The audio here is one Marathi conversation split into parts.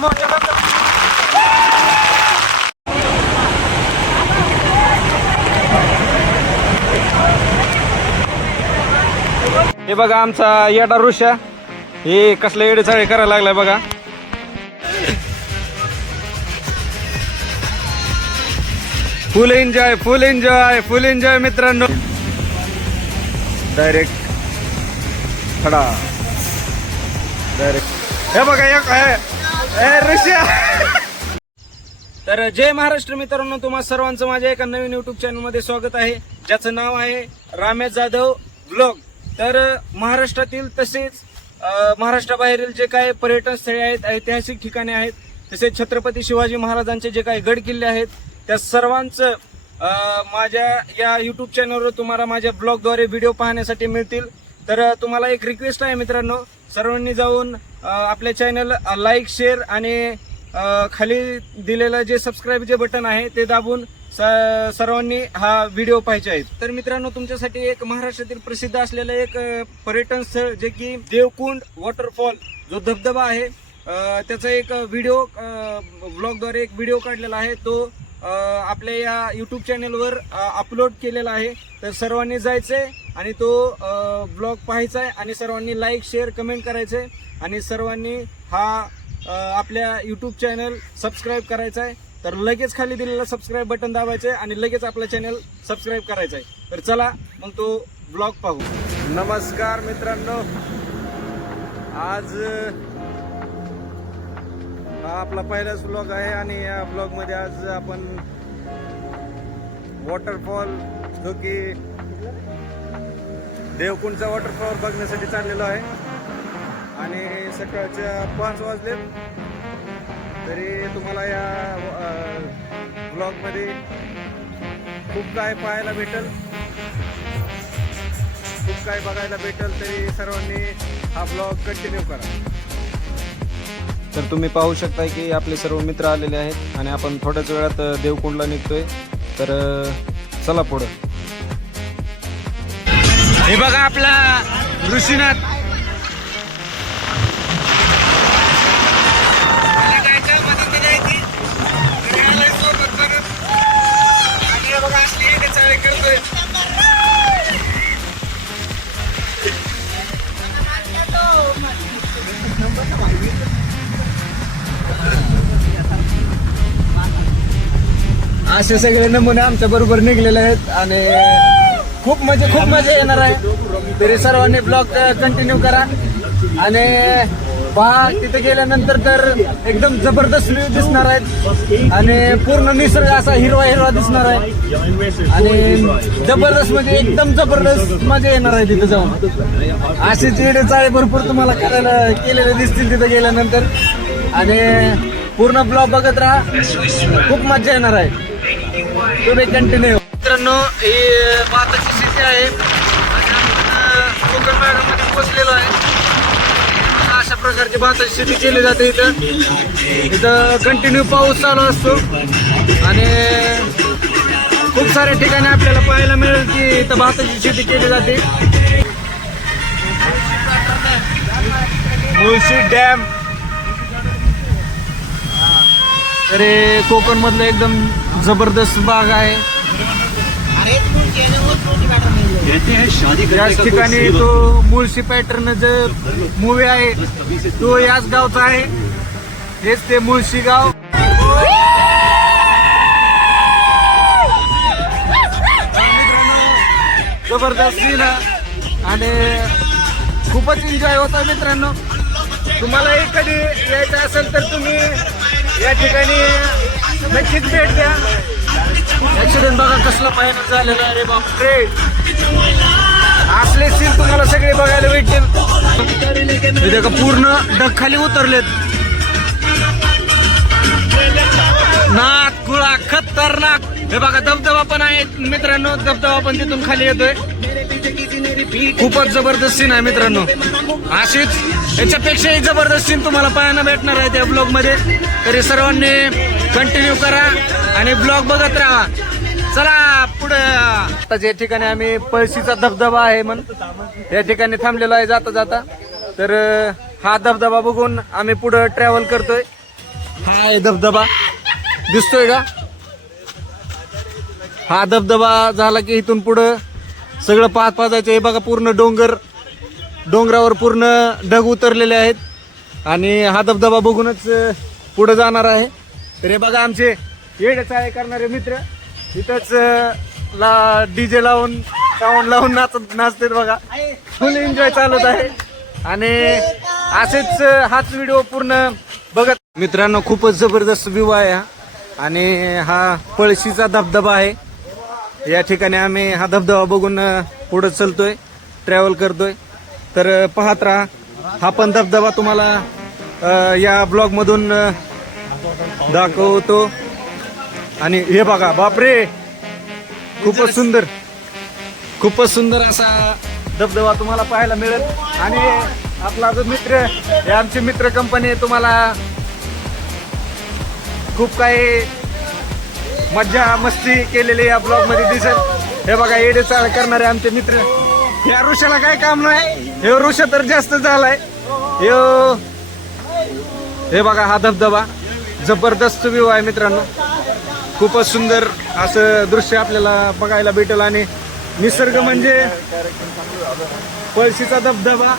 हे बघा आमचा येडा ऋषा हे कसलं येडे चाळे करायला लागलाय बघा. फुल enjoy full enjoy full enjoy मित्रांनो. डायरेक्ट खडा डायरेक्ट हे बघा एक ऋषा. तर जय महाराष्ट्र मित्रांनो, तुम्हा सर्वांचं माझ्या एका नवीन युट्यूब चॅनल मध्ये स्वागत आहे, ज्याचं नाव आहे रमेश जाधव ब्लॉग. तर महाराष्ट्रातील तसेच महाराष्ट्राबाहेरील जे काही पर्यटन स्थळे आहेत, ऐतिहासिक ठिकाणे आहेत, तसेच छत्रपती शिवाजी महाराजांचे जे काही गड किल्ले आहेत, त्या सर्वांचं माझ्या या युट्यूब चॅनलवर तुम्हाला माझ्या ब्लॉगद्वारे व्हिडिओ पाहण्यासाठी मिळतील. तर तुम्हाला एक रिक्वेस्ट आहे मित्रांनो, सर्वांनी जाऊन आपल्या चॅनल लाईक शेअर आणि खाली दिलेलं जे सबस्क्राईब जे बटन आहे ते दाबून सर्वांनी हा व्हिडिओ पाहायचे आहेत. तर मित्रांनो, तुमच्यासाठी एक महाराष्ट्रातील प्रसिद्ध असलेलं एक पर्यटन स्थळ जे की देवकुंड वॉटरफॉल जो धबधबा आहे, त्याचा एक व्हिडिओ ब्लॉगद्वारे एक व्हिडिओ काढलेला आहे, तो आपल्या या युट्यूब चॅनलवर अपलोड केलेला आहे. तर सर्वांनी जायचंय आणि तो ब्लॉग पाहायचा आहे आणि सर्वांनी लाईक शेअर कमेंट करायचंय आणि सर्वांनी हा आपल्या युट्यूब चॅनल सबस्क्राईब करायचा आहे. तर लगेच खाली दिलेलं सबस्क्राईब बटन दाबायचं आहे आणि लगेच आपलं चॅनल सबस्क्राईब करायचं आहे. तर चला मग तो ब्लॉग पाहू. नमस्कार मित्रांनो, आज हा आपला पहिलाच ब्लॉग आहे आणि या ब्लॉग मध्ये आज आपण वॉटरफॉल जो की देवकुंडचा वॉटरफॉल बघण्यासाठी चाललेलो आहे आणि सकाळच्या 5 वाजले. तरी तुम्हाला या ब्लॉग मध्ये खूप काय पाहायला भेटल, खूप काय बघायला भेटल. तरी सर्वांनी हा ब्लॉग कंटिन्यू करा. तर तुम्ही पाहू शकता की आपले सर्व मित्र आलेले आहेत आणि आपण थोड्याच वेळात देवकुंडला निघतोय. तर चला पुढं. हे बघा आपला ऋषीनाथ. असे सगळे नमुने आमच्या बरोबर निघलेले आहेत आणि खूप मजा येणार आहे. तरी सर्वांनी ब्लॉग कंटिन्यू करा आणि पहा. तिथे गेल्यानंतर तर एकदम जबरदस्त व्ह्यू दिसणार आहेत आणि पूर्ण निसर्ग असा हिरवा हिरवा दिसणार आहे आणि जबरदस्त म्हणजे एकदम जबरदस्त मजा येणार आहे तिथे जाऊन. असे चिडे चाळे भरपूर तुम्हाला केलेले दिसतील तिथे गेल्यानंतर आणि पूर्ण ब्लॉग बघत राहा, खूप मजा येणार आहे. तुम्ही कंटिन्यू. मित्रांनो, ही भाताची शेती आहे आणि आपण कोकण भागामध्ये पोहोचलेलो आहे. अशा प्रकारची भाताची शेती केली जाते इथं कंटिन्यू पाऊस चालू असतो आणि खूप साऱ्या ठिकाणी आपल्याला पाहायला मिळेल की इथं भाताची शेती केली जाते. मुळशी डॅम तरी कोकण मधलं एकदम जबरदस्त बाग आहे. याच ठिकाणी तो मुळशी पॅटर्न जो मूवी आहे तो याच गावचा आहे. हेच ते मुळशी गाव. जबरदस्त सीन आणि खूपच एन्जॉय होता मित्रांनो. तुम्हालाही कधी यायचं असेल तर तुम्ही या ठिकाणी नक्कीच भेट द्या. ऍक्सिडेंट बघा कसला भयानक झालेला आहे. बापरे, असले सीन तुम्हाला सगळे बघायला भेटतील. इथे का पूर्ण ढग खाली उतरलेत. नाथ कुळा खतरनाक. हे बघा धबधबा पण आहे मित्रांनो, धबधबा पण तिथून खाली येतोय. खूपच जबरदस्त सीन आहे मित्रांनो. अशीच याच्यापेक्षाही जबरदस्त सीन तुम्हाला पाहायला भेटणार आहे त्या ब्लॉग मध्ये. तरी सर्वांनी कंटिन्यू करा आणि ब्लॉग बघत राहा. चला पुढे. आता ज्या ठिकाणी आम्ही पळशीचा धबधबा आहे म्हणून या ठिकाणी थांबलेलो आहे जाता जाता. तर हा धबधबा बघून आम्ही पुढे ट्रॅव्हल करतोय हा आहे धबधबा, दिसतोय का? हा धबधबा झाला की इथून पुढं सगळं पाहत जायचं. हे बघा पूर्ण डोंगरावर पूर्ण ढग उतरलेले आहेत आणि हा धबधबा बघूनच पुढे जाणार आहे. तर हे बघा आमचे येडे चाळे करणारे मित्र इथंच डीजे लावून साऊंड लावून नाचते बघा. फुल एन्जॉय चालत आहे आणि असेच हाच व्हिडिओ पूर्ण बघत. मित्रांनो खूपच जबरदस्त व्ह्यू आहे हा आणि हा पळशीचा धबधबा आहे. या ठिकाणी आम्ही हा धबधबा बघून पुढे चलतोय, ट्रॅव्हल करतोय. तर पाहत राहा. हा पण धबधबा तुम्हाला या ब्लॉग मधून दाखवतो. आणि हे बघा, बापरे, खूपच सुंदर असा धबधबा तुम्हाला पाहायला मिळेल. आणि आपला जो मित्र हे आमची मित्र कंपनी तुम्हाला खूप काही मज्जा मस्ती केलेली या ब्लॉग मध्ये दिसेल. हे बघा येडे चाळ करणारे आमचे मित्र. या ऋषाला काय काम नाही, हे ऋषा तर जास्त झालाय. हे बघा हा धबधबा जबरदस्त व्ह्यू आहे मित्रांनो. खूपच सुंदर असं दृश्य आपल्याला बघायला भेटेल आणि निसर्ग म्हणजे पळशीचा धबधबा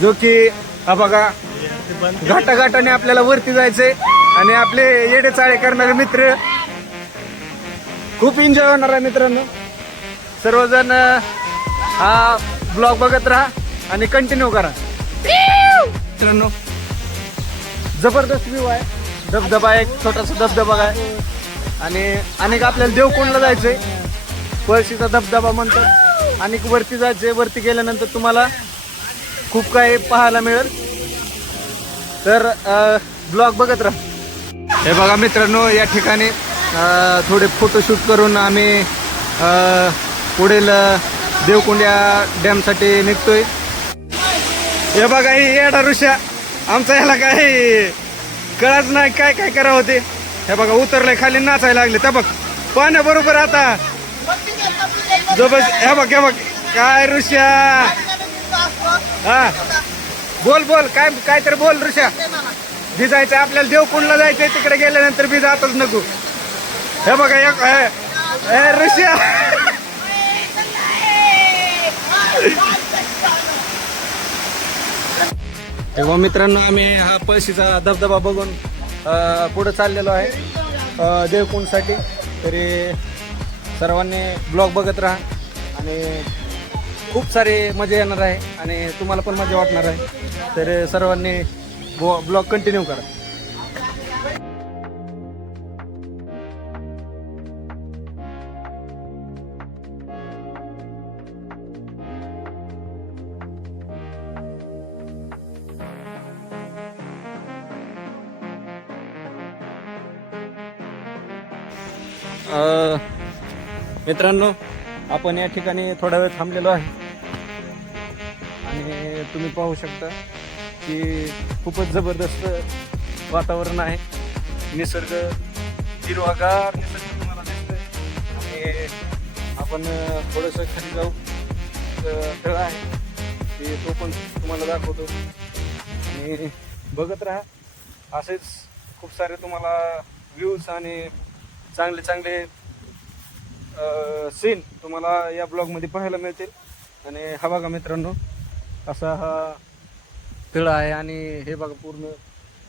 जो की हा बघा घाटाघाटाने आपल्याला वरती जायचंय आणि आपले येडे चाळे करणारे मित्र खूप एन्जॉय होणार आहे मित्रांनो. सर्वजण हा ब्लॉग बघत राहा आणि कंटिन्यू करा मित्रांनो. जबरदस्त व्ह्यू आहे. धबधबा एक छोटासा धबधबा आहे आणि अनेक आपल्याला देवकोंडला जायचंय. पळशीचा धबधबा म्हणतात आणि वरती जायचंय. वरती गेल्यानंतर तुम्हाला खूप काही पाहायला मिळेल. तर ब्लॉग बघत राहा. हे बघा मित्रांनो या ठिकाणी थोडे फोटोशूट करून आम्ही पुढील देवकुंड्या डॅमसाठी निघतोय. हे बघा ही येडा ऋषा आमचा, याला काय कळत नाही काय काय करावं ते. हे बघा उतरलंय खाली, नाचायला लागले. त्या बघ पाण्याबरोबर आता हे बघ काय ऋषा. हा बोल काय तर बोल ऋषा. भिजायचं आपल्याला देवकुंडला जायचंय, तिकडे गेल्यानंतर भिजातच नको. हे बघा एक ऋषा. तेव्हा मित्रांनो आम्ही हा पळशीचा धबधबा बघून पुढे चाललेलो आहे देवकुंडसाठी. तरी सर्वांनी ब्लॉग बघत राहा आणि खूप सारी मजा येणार आहे आणि तुम्हाला पण मजा वाटणार आहे. तर सर्वांनी ब्लॉग कंटिन्यू करा. मित्रांनो आपण या ठिकाणी थोडा वेळ थांबलेलो आहे आणि तुम्ही पाहू शकता की खूपच जबरदस्त वातावरण आहे. निसर्ग हिरवागार निसर्ग तुम्हाला दिसतोय आणि आपण थोडंसं खाली जाऊ. तळ आहे ते तो पण तुम्हाला दाखवतो आणि बघत राहा. असेच खूप सारे तुम्हाला व्ह्यूज आणि चांगले सीन तुम्हाला या ब्लॉगमध्ये पाहायला मिळतील. आणि हा बघा मित्रांनो असा हा तळ आहे आणि हे बघा पूर्ण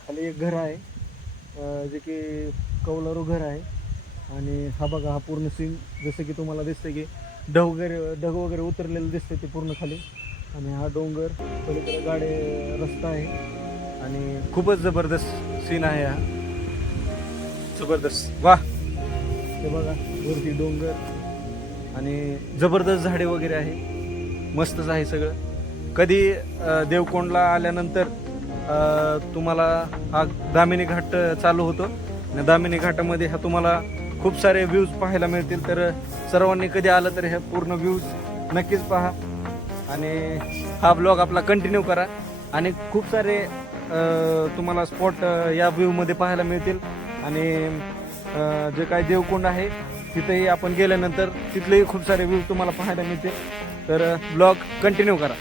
खाली एक घर आहे जे की कौलारू घर आहे. आणि हा बघा हा पूर्ण सीन जसं की तुम्हाला दिसतं की ढग वगैरे उतरलेलं दिसतं ते पूर्ण खाली. आणि हा डोंगर पलीकडे गाडी रस्ता आहे आणि खूपच जबरदस्त सीन आहे हा. जबरदस्त वा. हे बघा वरती डोंगर आणि जबरदस्त झाडे वगैरे आहे. मस्तच आहे सगळं. कधी देवकोंडला आल्यानंतर तुम्हाला हा दामिनी घाट चालू होतो आणि दामिनी घाटामध्ये हा तुम्हाला खूप सारे व्ह्यूज पाहायला मिळतील. तर सर्वांनी कधी आलं तर हे पूर्ण व्ह्यूज नक्कीच पहा आणि हा ब्लॉग आपला कंटिन्यू करा. आणि खूप सारे तुम्हाला स्पॉट या व्ह्यूमध्ये पाहायला मिळतील. आणि जे काही देवकुंड आहे तिथेही आपण गेल्यानंतर तिथलेही खूप सारे व्ह्यू तुम्हाला पाहायला मिळतील. तर ब्लॉग कंटिन्यू करा.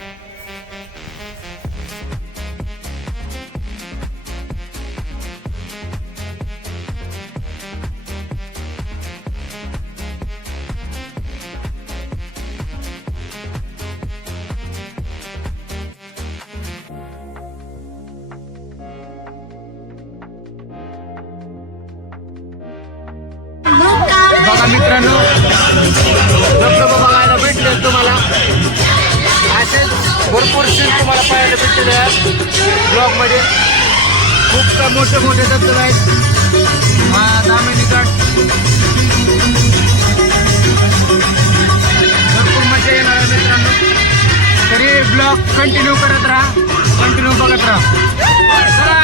बघा मित्रांनो, धबधबा बघायला भेटले तुम्हाला. असेच भरपूर सीन तुम्हाला पाहायला भेटलेले आहेत ब्लॉगमध्ये. खूप मोठे मोठे धबधबे आहेत. हा दामिनी घाट, भरपूर मजा येणार आहे मित्रांनो. तरी ब्लॉग कंटिन्यू करत राहा, कंटिन्यू बघत राहा. चला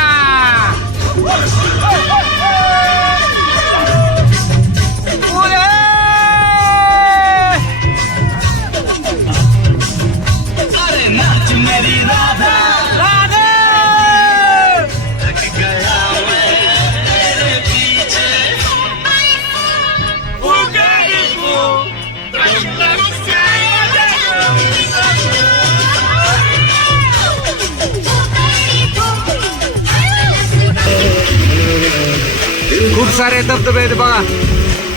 खूप सारे धबधबे आहेत बघा.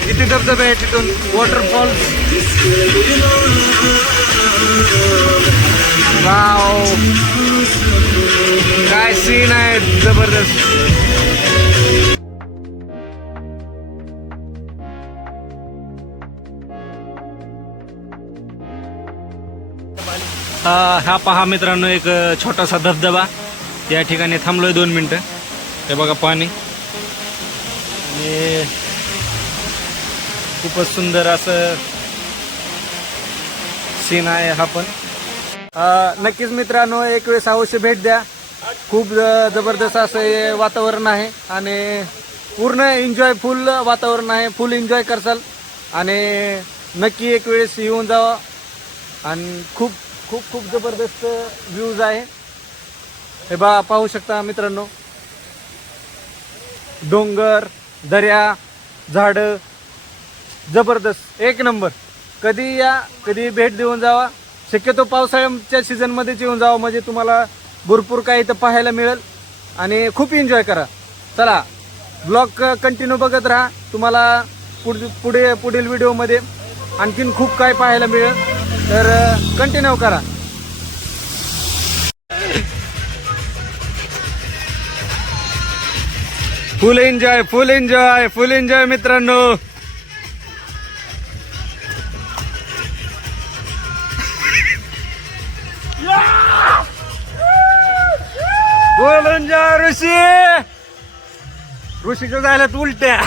किती धबधबे आहेत तिथून, वॉटरफॉल. वाव, काय सीन आहेत जबरदस्त. हा पहा मित्रांनो, एक छोटासा धबधबा. या ठिकाणी थांबलोय 2 मिनिटं. हे बघा पाणी, आणि खूपच सुंदर असं सीन आहे हा पण. नक्कीच मित्रांनो, एक वेळेस अवश्य भेट द्या. खूप जबरदस्त असं हे वातावरण आहे आणि पूर्ण एन्जॉय, फुल वातावरण आहे. फुल एन्जॉय करसाल आणि नक्की एक वेळेस येऊन जावा. आणि खूप खूप खूप जबरदस्त व्ह्यूज आहे. हे बघा, पाहू शकता मित्रांनो, डोंगर, दर्या, झाडं, जबरदस्त, एक नंबर. कधी या, कधी भेट देऊन जावा. शक्यतो पावसाळ्याच्या सीझनमध्येच येऊन जावा, म्हणजे तुम्हाला भरपूर काही इथं पाहायला मिळेल आणि खूप एन्जॉय करा. चला, ब्लॉग कंटिन्यू बघत राहा. तुम्हाला पुढील व्हिडिओमध्ये आणखीन खूप काही पाहायला मिळेल, तर कंटिन्यू करा. Full enjoy, full enjoy, full enjoy मित्रांनो. Full enjoy. ऋषीचं झाल्या उलट्या,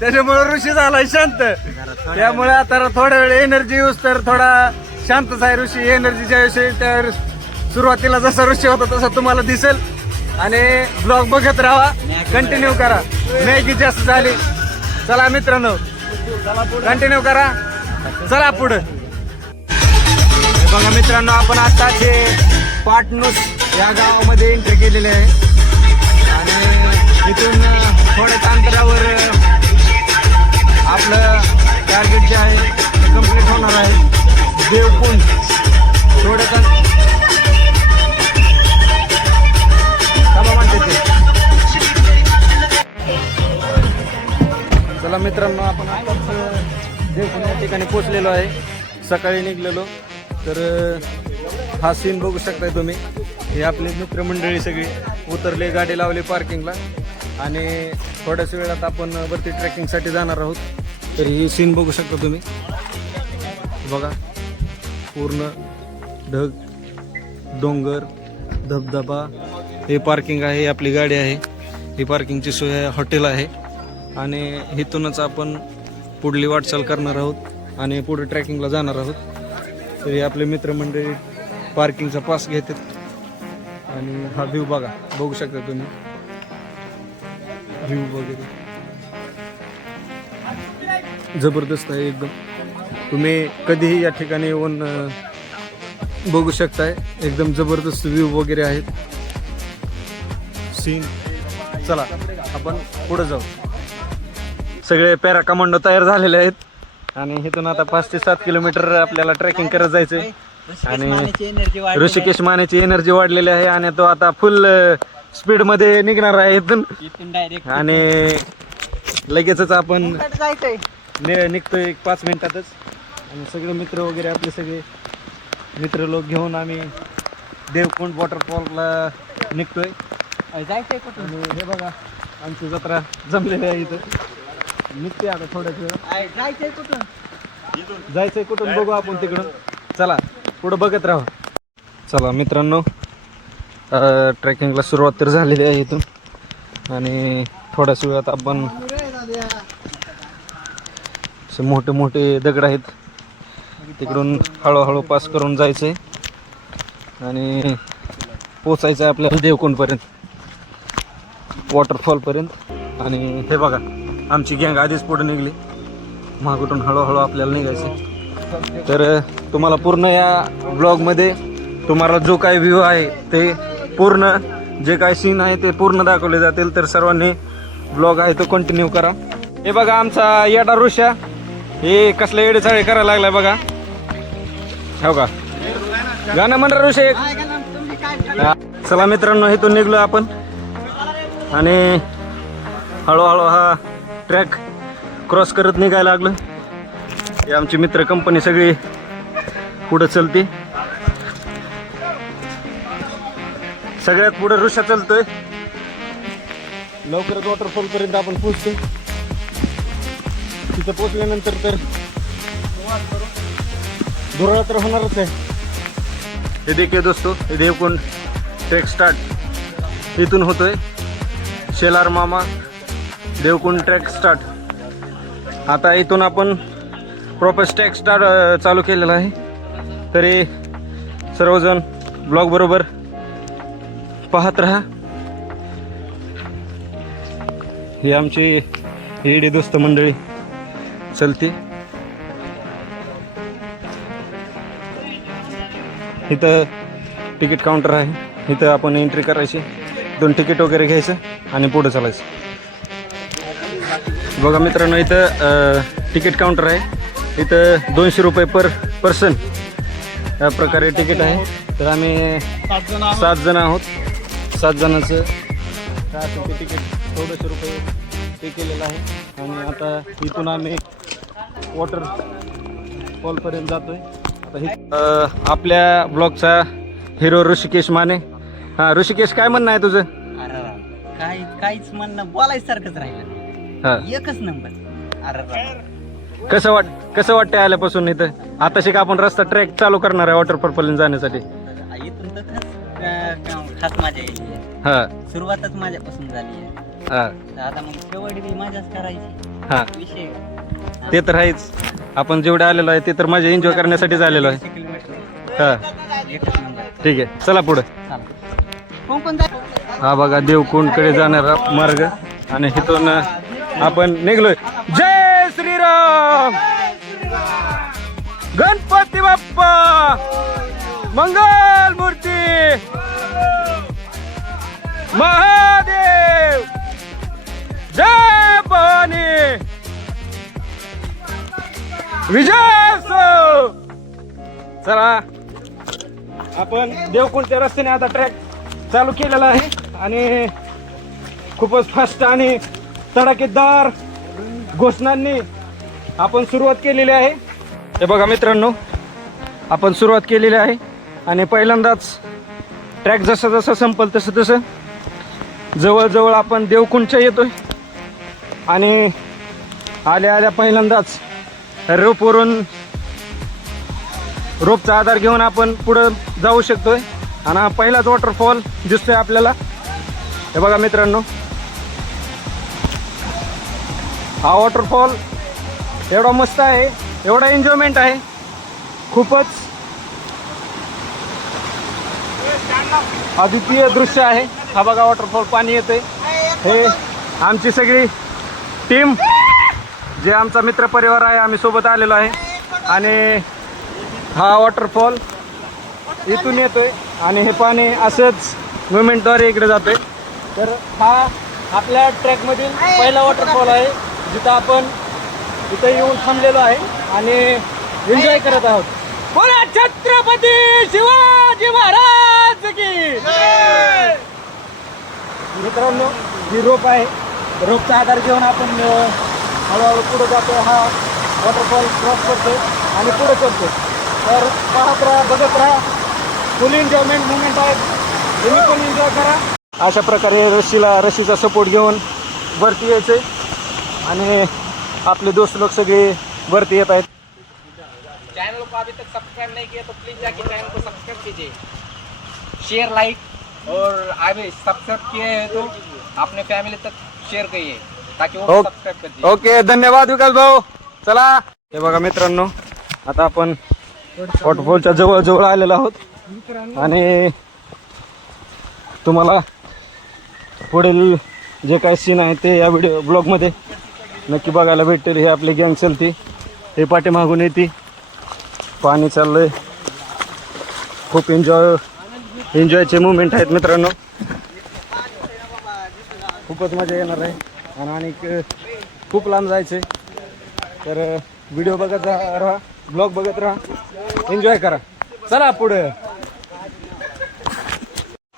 त्याच्यामुळे ऋषी झालाय शांत. त्यामुळे आता थोड्या वेळ एनर्जी यूज, तर थोडा शांतच आहे ऋषी. एनर्जीच्या विषयी त्या सुरुवातीला जसा ऋषी होता तसा तुम्हाला दिसेल. आणि ब्लॉग बघत राहा, कंटिन्यू करा. मॅगी जास्त झाली. चला मित्रांनो, कंटिन्यू करा. चला पुढे. बघा मित्रांनो, आपण आताच हे पाटणूस या गावामध्ये एंट्री केलेली आहे आणि इथून थोड्याच अंतरावर आपलं टार्गेट जे आहे ते कंप्लीट होणार आहे. देवकुंड थोडंच म्हणते ते. चला मित्रांनो, आपण आताच देवकुंड या ठिकाणी पोहोचलेलो आहे. सकाळी निघलेलो. तर हा सीन बघू शकताय तुम्ही. हे आपले मित्रमंडळी सगळी उतरले, गाडी लावली पार्किंगला आणि थोड्याच वेळात आपण वरती ट्रेकिंगसाठी जाणार आहोत. तर ही सीन बघू शकता तुम्ही. बघा, पूर्ण ढग, डोंगर, धबधबा. हे पार्किंग आहे, आपली गाडी आहे. ही पार्किंगची सोय, हॉटेल आहे आणि इथूनच आपण पुढली वाटचाल करणार आहोत आणि पुढे ट्रेकिंगला जाणार आहोत. तर हे आपले मित्रमंडळी पार्किंगचा पास घेतात आणि हा व्ह्यू बघू शकता तुम्ही. व्ह्यू वगैरे जबरदस्त आहे एकदम. तुम्ही कधीही या ठिकाणी येऊन बघू शकताय. एकदम जबरदस्त व्ह्यू वगैरे आहेत, सीन. चला आपण पुढे जाऊ. सगळे पॅरा कमांडो तयार झालेले आहेत आणि इथून आता 5 ते 7 किलोमीटर आपल्याला ट्रेकिंग करत जायचंय. आणि ऋषिकेश मानेची एनर्जी वाढलेली आहे आणि तो आता फुल स्पीड मध्ये निघणार आहे इथून डायरेक्ट. आणि लगेचच आपण निघतोय 5 मिनिटातच. आणि सगळे मित्र वगैरे, आपले सगळे मित्र लोक घेऊन आम्ही देवकुंड वॉटरफॉलला निघतोय. आणि हे बघा, आमची जत्रा जमलेली आहे इथं. निघते आता थोड्याच वेळ. जायचंय कुठून बघू आपण तिकडून. चला पुढं बघत राहू. चला मित्रांनो, ट्रेकिंगला सुरुवात तर झालेली आहे इथून आणि थोड्याच वेळात आपण असे मोठे मोठे दगड आहेत तिकडून हळूहळू पास करून जायचंय आणि पोचायचं आहे आपल्याला देवकुंडपर्यंत, वॉटरफॉलपर्यंत. आणि हे बघा आमची गँग आधीच पुढे निघली, मागून हळूहळू आपल्याला निघायचं. तर तुम्हाला पूर्ण या ब्लॉगमध्ये तुम्हाला जो काही व्ह्यू आहे ते पूर्ण, जे काय सीन आहे ते पूर्ण दाखवले जातील. तर सर्वांनी ब्लॉग आहे तो कंटिन्यू करा. हे बघा आमचा येडा ऋषा, हे कसले येडेचाळे करायला लागलाय बघा. हो का, गाणं म्हणणार ऋषा एक. चला मित्रांनो, इथून निघलो आपण आणि हळूहळू हा ट्रॅक क्रॉस करत निघायला लागलो. हे आमची मित्र कंपनी सगळी पुढं चलते. सगळ्यात पुढे ऋषा चलतोय. लवकरच वॉटरफॉल पर्यंत आपण पोहोचतो. तिथं पोहोचल्यानंतर तर धुरळा तर होणारच आहे. हे देखील दोस्तो, हे देवकुंड ट्रेक स्टार्ट इथून होतोय. शेलार मामा देवकुंड ट्रेक स्टार्ट. आता इथून आपण प्रॉपर ट्रेक स्टार्ट चालू केलेला आहे. तरी सर्वजण ब्लॉग बरोबर पाहत राहा. ही आमची येडी दोस्त मंडळी चलते. इथं तिकीट काउंटर आहे, इथं आपण एंट्री करायची, 2 तिकीट वगैरे घ्यायचं आणि पुढे चालायचं. बघा मित्रांनो, इथं तिकीट काउंटर आहे. इथं 200 रुपये पर पर्सन या प्रकारे तिकीट आहे. तर आम्ही 7 जण आहोत. 7 जणांचं तिकीट 1400 रुपये पे केलेलं आहे. आणि आता इथून आम्ही वॉटरफॉलपर्यंत जातोय. आता आपल्या ब्लॉगचा हिरो ऋषिकेश माने. हां ऋषिकेश, काय म्हणणं आहे तुझं? काहीच म्हणणं बोलायसारखंच राहिलं. हां, एकच नंबर. अरे कसं वाटतंय आल्यापासून इथं? आता शिका आपण रस्ता ट्रॅक चालू करणार आहे वॉटरफॉलपर्यंत जाण्यासाठी. इथून तर खास मजा येईल. हां सुरुवातच माझ्यापासून झाली आहे. हां आता मग शेवटी बी मजाच करायची. हां, विषय ते तर आहेच. आपण जेवढे आलेलो आहे ते तर मजा एन्जॉय करण्यासाठीच आलेलो आहे. हां एकच नंबर. ठीक आहे, चला पुढे. कोण हा बघा देवकुंडकडे जाणारा मार्ग आणि इथून आपण निघलोय. जय श्रीराम, गणपती बाप्पा, मंगल मूर्ती, महादेव, जय भवानी, विजय असो. चला आपण देवकुंडच्या रस्त्याने आता ट्रॅक चालू केलेला आहे आणि खूपच फास्ट आणि तडाखेदार घोषणांनी आपण सुरुवात केलेली आहे. हे बघा मित्रांनो, आपण सुरुवात केलेली आहे आणि पहिल्यांदाच ट्रॅक जसा जसा संपल तसं जवळजवळ आपण देवकुंडच्या येतोय. आणि आल्या आल्या पहिल्यांदाच रोपचा आधार घेऊन आपण पुढं जाऊ शकतोय. आणि हा पहिलाच वॉटरफॉल दिसतोय आपल्याला. हे बघा मित्रांनो, हा वॉटरफॉल एवढा मस्त आहे, एवढा एन्जॉयमेंट आहे, खूपच अद्वितीय दृश्य आहे. हा बघा वॉटरफॉल, पाणी येतंय. हे आमची सगळी टीम, जे आमचा मित्रपरिवार आहे, आम्ही सोबत आलेलो आहे. आणि हा वॉटरफॉल इथून येतोय आणि हे पाणी असंच मुवमेंटद्वारे इकडे जातोय. तर हा आपल्या ट्रॅकमधील पहिला वॉटरफॉल आहे, जिथं आपण इथं येऊन थांबलेलो आहे आणि एन्जॉय करत आहोत. बोला छत्रपती शिवाजी महाराज की. मित्रांनो, ही रोप आहे, रोपचा आधार घेऊन आपण हळूहळू पुढे जातो. हा वॉटरफॉल क्रॉस करतो आणि पुढे चलतो. तर पाहत राहा, बघत राहा, फुल एन्जॉयमेंट मुवमेंट आहे, तुम्ही पण एन्जॉय करा. अशा प्रकारे रशीचा सपोर्ट घेऊन वरती यायचं आणि आपले दोस्त लोक सगळे वरती येत आहेत. चैनल को अभी तक सब्सक्राइब नहीं किया तो प्लीज जाके चैनल को सब्सक्राइब कीजिए, शेयर लाइक और अभी सब्सक्राइब किए हैं तो अपने फैमिली तक शेयर करिए ताकि वो ओके. सब्सक्राइब कर दे. ओके, धन्यवाद विकास भाऊ. चला हे बघा मित्रांनो, आता आपण वॉटरफॉलच्या जवळ जवळ आलेलो आहोत आणि तुम्हाला पुढील जे काही सीन आहे ते या व्हिडिओ ब्लॉगमध्ये नक्की बघायला भेटेल. हे आपली गँग चलती, हे पाठीमागून येते, पाणी चाललंय, खूप एन्जॉयचे मुवमेंट आहेत मित्रांनो. खूपच मजा येणार आहे आणि खूप लांब जायचं तर व्हिडिओ बघत राहा, ब्लॉग बघत राहा, एन्जॉय करा. चला पुढे.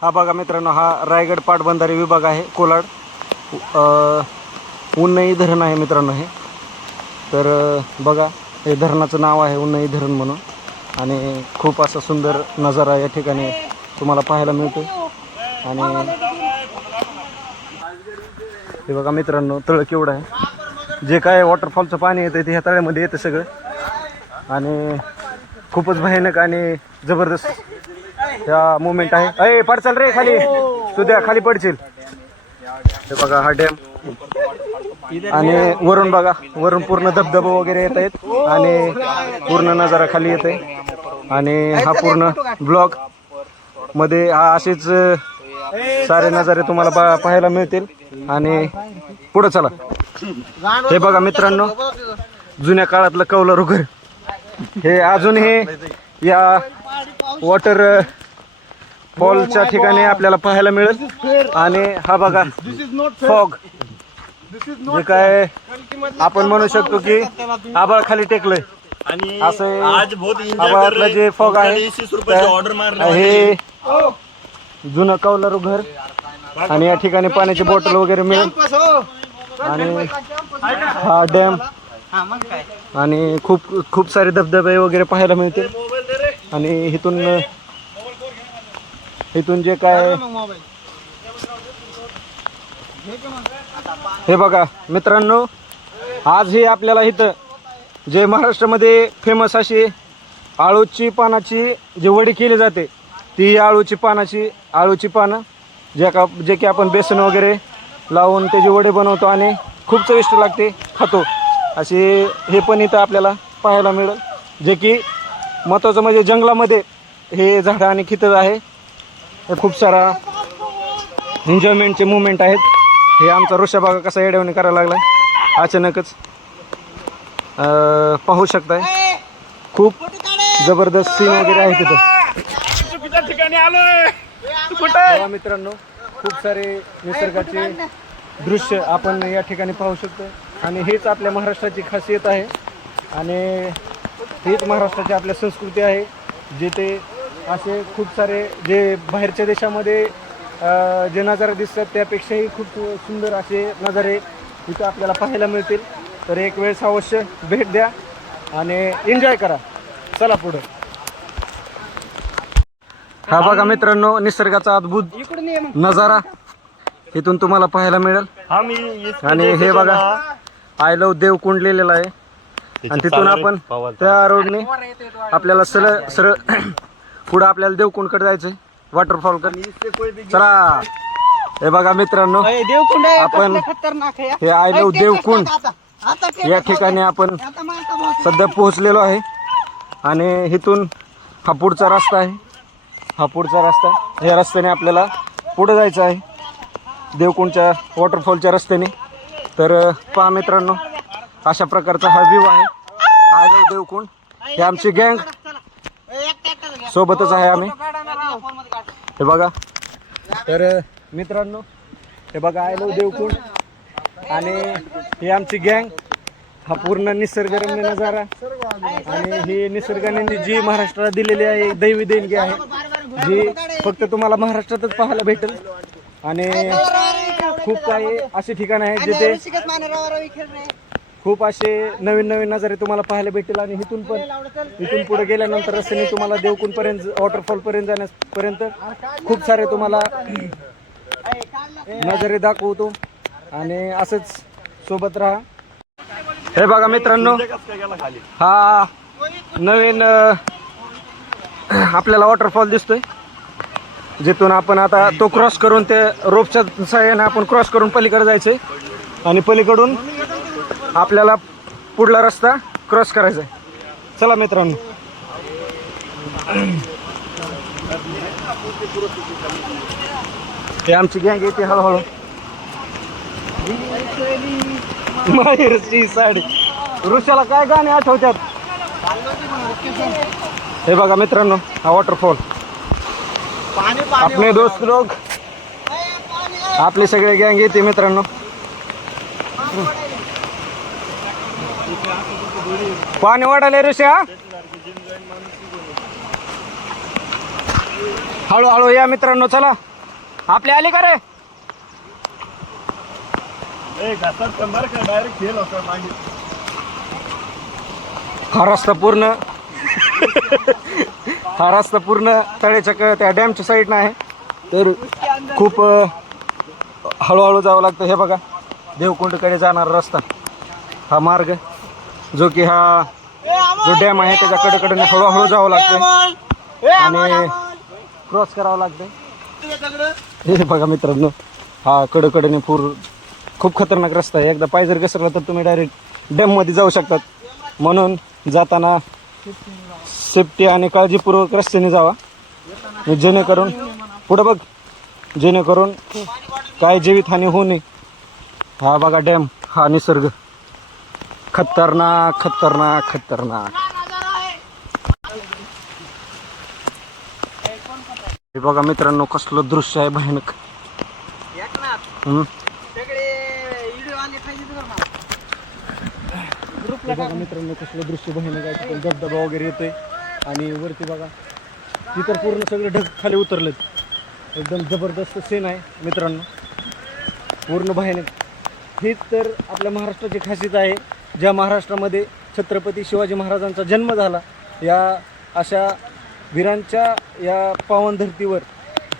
हा बघा मित्रांनो, हा रायगड पाटबंधारे विभाग आहे, कोलाड. उन्नई धरण आहे मित्रांनो हे. तर बघा, हे धरणाचं नाव आहे उन्नई धरण म्हणून आणि खूप असा सुंदर नजारा या ठिकाणी तुम्हाला पाहायला मिळतो. आणि हे बघा मित्रांनो, तळ केवढं आहे. जे काय वॉटरफॉलचं पाणी येतं ते ह्या तळ्यामध्ये येतं सगळं आणि खूपच भयानक आणि जबरदस्त ह्या मुवमेंट आहे. अय पडचाल रे खाली, तुझ्या खाली पडशील. हे बघा हा डॅम आणि वरून बघा, वरून पूर्ण धबधबा वगैरे येत आहेत आणि पूर्ण नजारा खाली येत आहे. आणि हा पूर्ण ब्लॉग मध्ये हा असेच सारे नजारे तुम्हाला पाहायला मिळतील. आणि पुढे चला. हे बघा मित्रांनो, जुन्या काळातलं कौलारू घर हे अजूनही या वॉटर फॉलच्या ठिकाणी आपल्याला पाहायला मिळेल. आणि हा बघा फॉग, जे काय आपण म्हणू शकतो की आभाळ खाली टेकलंय आणि असं आज बहुत एन्जॉय आभाळातलं जे फॉग आहे 20 रुपयाची ऑर्डर मारली हे जुनं कौलारू घर. आणि या ठिकाणी पाण्याची बॉटल वगैरे मिळेल आणि हा डॅम आणि खूप खूप सारे धबधबे वगैरे पाहायला मिळतील. आणि इथून जे काय हे बघा मित्रांनो, आजही आपल्याला इथं जे महाराष्ट्रामध्ये फेमस अशी आळूची पानाची जी वडी केली जाते ती आळूची पानं जे की आपण बेसन वगैरे लावून त्याची वडे बनवतो आणि खूप चविष्ट लागते, खातो. असे हे पण इथं आपल्याला पाहायला मिळेल. जे की महत्त्वाचं म्हणजे जंगलामध्ये हे झाडं आणि खितं आहे. खूप सारा एन्जॉयमेंटचे मुवमेंट आहेत. हे आमचा ऋषा बघा कसा येड्यावानी करायला लागला अचानकच, पाहू शकताय. खूप जबरदस्त सीन वगैरे आहे तिथं. ठिकाणी आलोय. बघा मित्रांनो, खूप सारे निसर्गाचे दृश्य आपण या ठिकाणी पाहू शकतो. आणि हेच आपल्या महाराष्ट्राची खासियत आहे आणि हेच महाराष्ट्राची आपल्या संस्कृती आहे. जिथे असे खूप सारे जे बाहेरच्या देशामध्ये जे नजारे दिसतात त्यापेक्षाही खूप सुंदर असे नजारे इथं आपल्याला पाहायला मिळतील. तर एक वेळेस अवश्य भेट द्या आणि एन्जॉय करा. चला पुढे. हा बघा मित्रांनो, निसर्गाचा अद्भुत नजारा इथून तुम्हाला पाहायला मिळेल. आणि हे बघा आय लव्ह देवकुंड लिहिलेलं आहे आणि तिथून आपण त्या रोडने आपल्याला सरळ पुढे आपल्याला देवकुंडकडे जायचंय, वॉटरफॉलकडे. चला. हे बघा मित्रांनो, आपण हे आय लव्ह देवकुंड या ठिकाणी आपण सध्या पोहोचलेलो आहे. आणि इथून हा पुढचा रस्ता आहे, हा पुढचा रस्ता. या रस्त्याने आपल्याला पुढे जायचं आहे देवकुंडच्या वॉटरफॉलच्या रस्त्याने. तर पहा मित्रांनो, अशा प्रकारचा हा व्ह्यू आहे आय लव्ह देवकुंड. हे आमची गँग सोबतच आहे आम्ही. हे बघा. तर मित्रांनो, हे बघा आय लव्ह देवकुंड आणि ही आमची गँग. हा पूर्ण निसर्गरम्य नजारा आणि ही निसर्गाने जी महाराष्ट्राला दिलेली आहे दैवी देणगी आहे, जी फक्त तुम्हाला महाराष्ट्रातच पाहायला भेटेल. आणि खूप काही असे ठिकाण आहेत जिथे खूप असे नवीन नवीन नजारे तुम्हाला पाहायला भेटेल. आणि इथून पुढे गेल्यानंतर रस्त्याने तुम्हाला देवकुंड पर्यंत वॉटरफॉल पर्यंत जाण्यापर्यंत खूप सारे तुम्हाला नजारे दाखवतो. आणि असंच सोबत राहा. हे बघा मित्रांनो, खाली हा नवीन आपल्याला वॉटरफॉल दिसतोय, जिथून आपण आता तो क्रॉस करून ते रोपच्या सहाय्याने आपण क्रॉस करून पलीकडे जायचंय आणि पलीकडून आपल्याला पुढला रस्ता क्रॉस करायचा आहे. चला मित्रांनो. हे आमची गँग येते हळूहळू. माहेरची साडी ऋषाला काय गाणे आठवतात. हे बघा मित्रांनो, हा वॉटरफॉल. आपले दोस्त लोग, आपले सगळे गँग येते मित्रांनो. पाणी वाढायला ऋषा, हळूहळू या मित्रांनो. चला, आपले आले का रे. डायरेक्ट फेल होता मागे. हा रस्ता पूर्ण तळ्याच्या त्या डॅमच्या साईडनं आहे, तर खूप हळूहळू जावं लागतं. हे बघा, देवकुंडकडे जाणारा रस्ता, हा मार्ग जो की हा जो डॅम आहे त्याच्या कडेकडेने हळूहळू जावं लागतं आणि क्रॉस करावं लागतं. हे बघा मित्रांनो, हा कडेकडेने खूप खतरनाक रस्ता आहे. एकदा पाय जर घसरला तर तुम्ही डायरेक्ट डॅममध्ये जाऊ शकतात. म्हणून जाताना सेफ्टी आणि काळजीपूर्वक रस्त्याने जावा, जेणेकरून पुढं बघ, जेणेकरून काय जीवितहानी होऊ नये. हा बघा डॅम, हा निसर्ग खतरनाक खतरनाक खतरनाक. हे बघा मित्रांनो, कसलं दृश्य आहे भयानक. हे बघा मित्रांनो, कसलं दृश्य भयानक आहे. तिथून धबधबा वगैरे येतोय आणि वरती बघा तिथं पूर्ण सगळे ढग खाली उतरलेत. एकदम जबरदस्त सीन आहे मित्रांनो, पूर्ण भयानक. हीच तर आपल्या महाराष्ट्राची खासियत आहे. ज्या महाराष्ट्रामध्ये छत्रपती शिवाजी महाराजांचा जन्म झाला, या अशा वीरांच्या या पावन धर्तीवर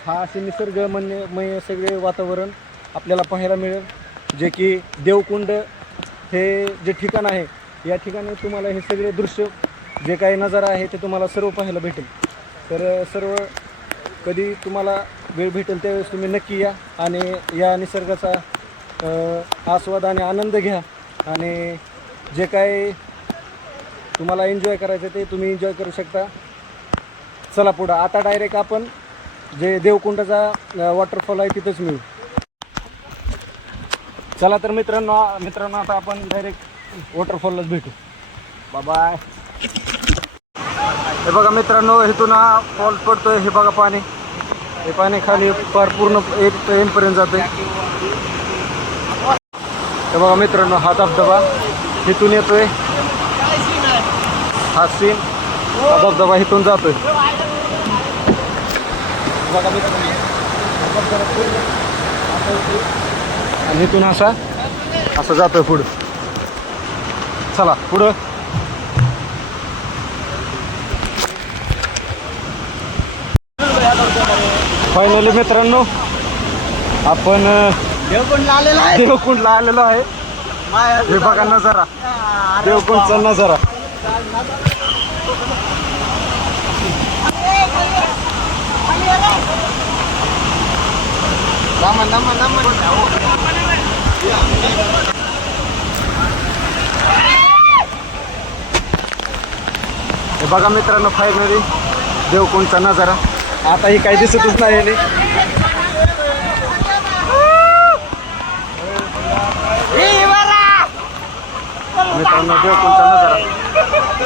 हा असे निसर्गमय सगळे वातावरण आपल्याला पाहायला मिळेल. जे की देवकुंड हे जे ठिकाण आहे, या ठिकाणी तुम्हाला हे सगळे दृश्य जे काही नजारा आहे ते तुम्हाला सर्व पाहायला भेटेल. तर सर्व कधी तुम्हाला वेळ भेटेल त्यावेळेस तुम्ही नक्की या आणि या निसर्गाचा आस्वाद आणि आनंद घ्या आणि जे काय तुम्हाला एन्जॉय करायचं ते तुम्ही एन्जॉय करू शकता. चला पुढं आता डायरेक्ट आपण जे देवकुंडाचा वॉटरफॉल आहे तिथंच मिळू. चला तर मित्रांनो आता आपण डायरेक्ट वॉटरफॉललाच भेटू. बाय. हे बघा मित्रांनो, इथून हा फॉल पडतोय. हे बघा पाणी, हे पाणी खाली फार पूर्ण एंडपर्यंत जातोय. हे बघा मित्रांनो, हा धबधबा इथून येतोय. हा सीन, हा धबधबा इथून जातोय. बघा मित्रांनो, आणि इथून असं जातोय पुढं. चला पुढं. फायनली मित्रांनो, आपण देवकुंडला आलेलो आहे. हे बघा नजारा, देवकुंडचा नजारा. हे बघा मित्रांनो, फायनली देवकुंडचा नजारा. आता ही काही दिसतच नाही. मित्रांनो, देवकुंडचा नजारा.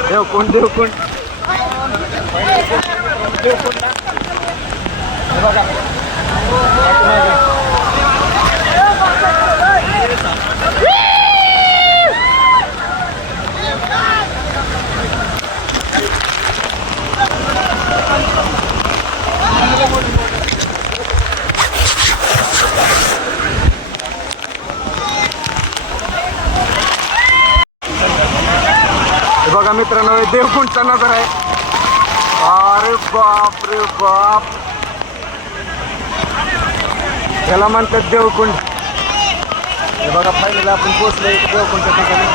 देवकुंड हे बघा. बघा मित्रांनो, देवकुंडचा नजारा आहे. अरे बाप रे बाप, याला म्हणतात देवकुंड. हे बघा फायनली आपण पोहोचलो देवकुंडच्या ठिकाणी.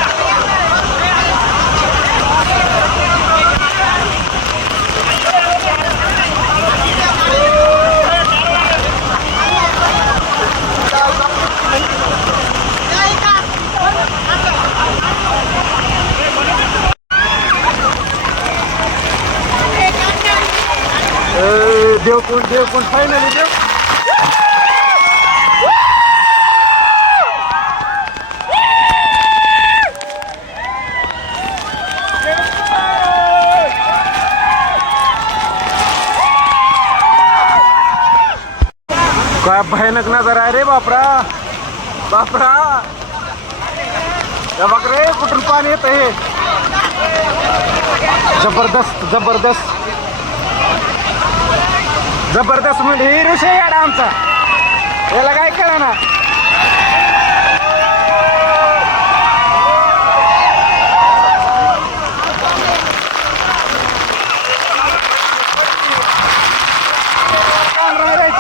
देवकुंड फायनली काय भयानक नजारा आहे रे बापरा बापरा. हे बघ रे कुठून पाणी येत हे. जबरदस्त जबरदस्त जबरदस्त म्हणजे ही ऋषी याडा आमचा. याला काय कळा ना.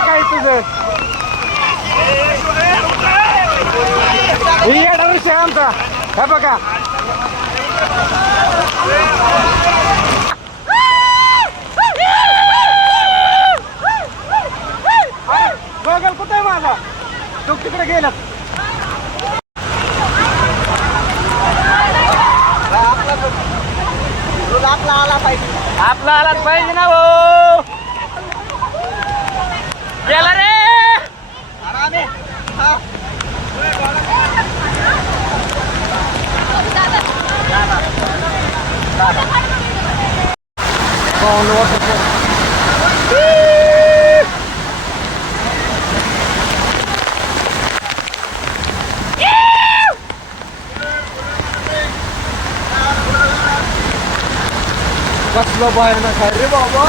काय तुझं ही याडा ऋषी आमचा. हे बघा बघल कुठे आहे माझा. तो तिकडे गेला. आपला आलाच पाहिजे ना भाऊ. गेला रे. कसलं बाहेर ना काय रे बाबा.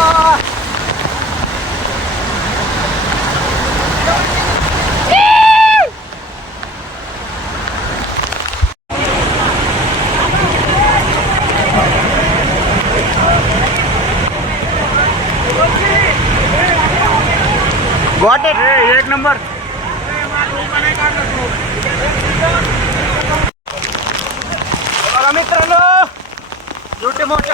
Got it. एक नंबर. बघा मित्रांनो छोटे मोठे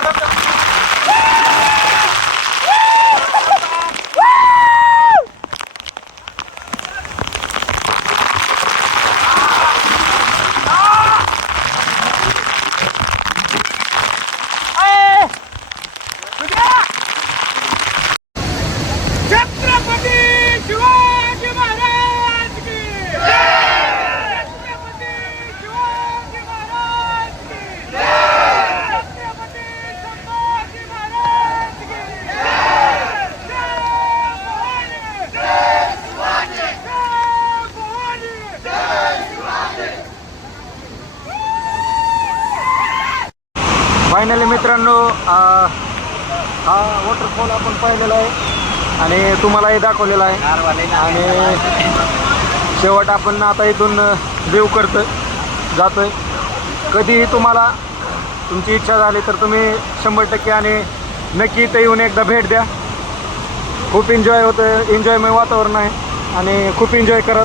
फायनली मित्रांनो हा वॉटरफॉल आपण पाहिलेला आहे आणि तुम्हालाही दाखवलेला आहे. आणि शेवट आपण आता इथून व्ह्यू जातोय. कधीही तुम्हाला तुमची इच्छा झाली तर तुम्ही 100% आणि नक्की इथं येऊन एकदा भेट द्या. खूप एन्जॉय होतं. एन्जॉयमेंट वातावरण आहे आणि खूप एन्जॉय करा.